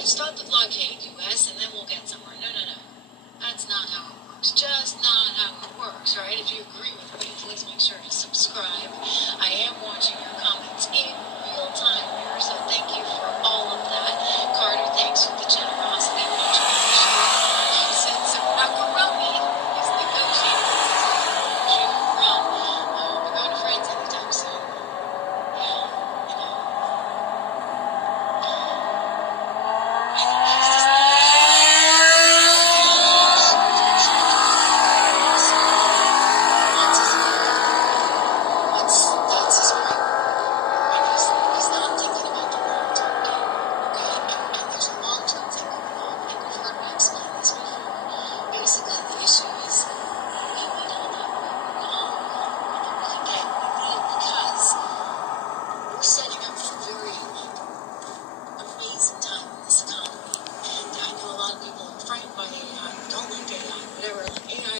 to stop the blockade, U.S., and then we'll get somewhere. No, no, no. That's not how it works. Just not how it works, right? If you agree with me, please make sure to subscribe. I am watching your comments